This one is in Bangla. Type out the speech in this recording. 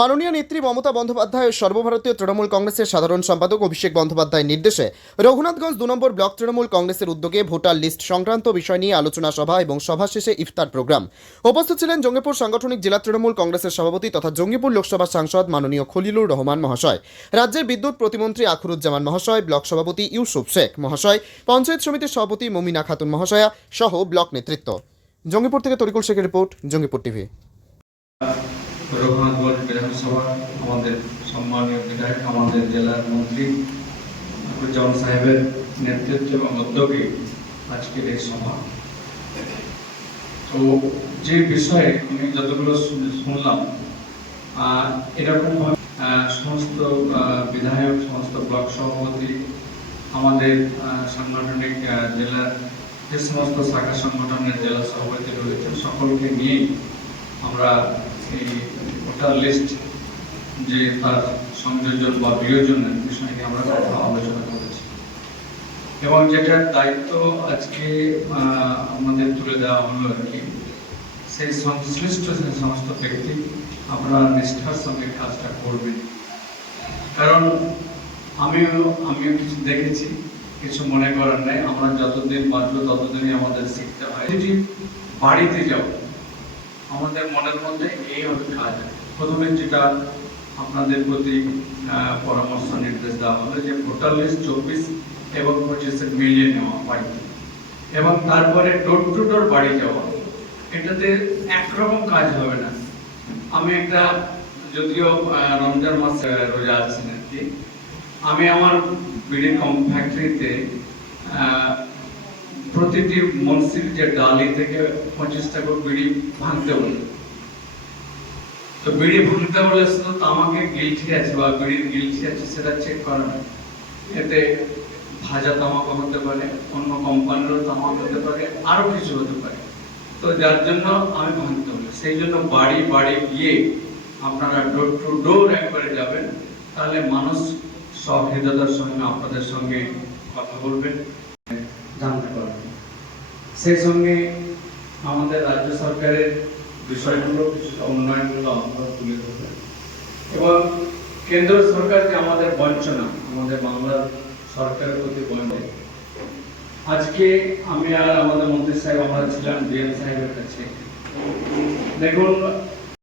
মাননীয় নেত্রী মমতা বন্দ্যোপাধ্যায় সর্বভারতীয় তৃণমূল কংগ্রেসের সাধারণ সম্পাদক অভিষেক বন্দ্যোপাধ্যায়ের নির্দেশে রঘুনাথগঞ্জ দু নম্বর ব্লক তৃণমূল কংগ্রেসের উদ্যোগে ভোটার লিস্ট সংক্রান্ত বিষয় নিয়ে আলোচনা সভা এবং সভা শেষে ইফতার প্রোগ্রাম। উপস্থিত ছিলেন জঙ্গিপুর সাংগঠনিক জেলা তৃণমূল কংগ্রেসের সভাপতি তথা জঙ্গিপুর লোকসভা সাংসদ মাননীয় খলিলুর রহমান মহাশয়, রাজ্যের বিদ্যুৎ প্রতিমন্ত্রী আখরুজ্জামান মহাশয়, ব্লক সভাপতি ইউসুফ শেখ মহাশয়, পঞ্চায়েত সমিতির সভাপতি মমিনা খাতুন মহাশয়া সহ ব্লক নেতৃত্ব। জঙ্গিপুর থেকে তরিকুল শেখের রিপোর্ট, জঙ্গিপুর টিভি। বিধানসভা আমাদের সম্মানীয় বিধায়ক আমাদের জেলার মন্ত্রী আকুজ্জামান সাহেবের নেতৃত্ব এবং উদ্যোগে আজকের এই সভা। তো যে বিষয়ে আমি যতগুলো শুনলাম আহ, সমস্ত বিধায়ক সমস্ত ব্লক সভাপতি আমাদের সাংগঠনিক জেলার যে সমস্ত শাখা সংগঠনের জেলা সভাপতি রয়েছে সকলকে নিয়ে আমরা এই ভোটার লিস্ট যে তার সংযোজন বা বিয়োজনের বিষয় নিয়ে আমরা কথা আলোচনা করেছি। এবং যেটার দায়িত্ব আজকে আমাদের তুলে দেওয়া হলো আর কি, সেই সংশ্লিষ্ট যে সমস্ত ব্যক্তি আপনারা নিষ্ঠার সঙ্গে কাজটা করবেন কারণ আমিও আমিও কিছু দেখেছি, কিছু মনে করার নাই। আমরা যতদিন বাঁচবো ততদিনই আমাদের শিখতে হয়। বাড়িতে যাব আমাদের মনের মধ্যে এই হবে কাজ প্রথমে যেটা আপনাদের প্রতি পরামর্শ নির্দেশ দেওয়া হলো যে ভোটার চব্বিশ এবং পঁচিশে মিলিয়ে নেওয়া বাড়িতে এবং তারপরে ডোর টু ডোর বাড়ি যাওয়া। এটাতে একরকম কাজ হবে না। আমি একটা, যদিও রমজান মাসে রোজা আছেন আর কি আমি আমার বিড়ি কম ফ্যাক্টরিতে প্রতিটি মনসির যে ডালি থেকে পঁচিশটা করে বিড়ি ভাঙতে বলে। তো বিড়ি ভাঙতে বলে শুধু তামাকে গিলটি আছে বা বিড়ির গিলটি আছে সেটা চেক করা এতে ভাজা তামাক হতে পারে, অন্য কোম্পানিরও তামাক হতে পারে, আরও কিছু হতে পারে। তো যার জন্য আমি ভাঙতে বলি। সেই জন্য বাড়ি বাড়ি গিয়ে আপনারা ডোর টু ডোর একবারে যাবেন, তাহলে মানুষ সব সহৃদতার সঙ্গে আপনাদের সঙ্গে কথা বলবেন জানতে পারবেন সেই সঙ্গে আমাদের রাজ্য সরকারের বিষয়গুলো কিছুটা উন্নয়নগুলো আমরা তুলে ধরবে। এবং কেন্দ্র সরকার যে আমাদের বঞ্চনা, আমাদের বাংলার সরকারের প্রতি বঞ্চনা, আজকে আমি আর আমাদের মন্ত্রী সাহেব আমরা ছিলাম, ডিএম সাহেবের কাছে। দেখুন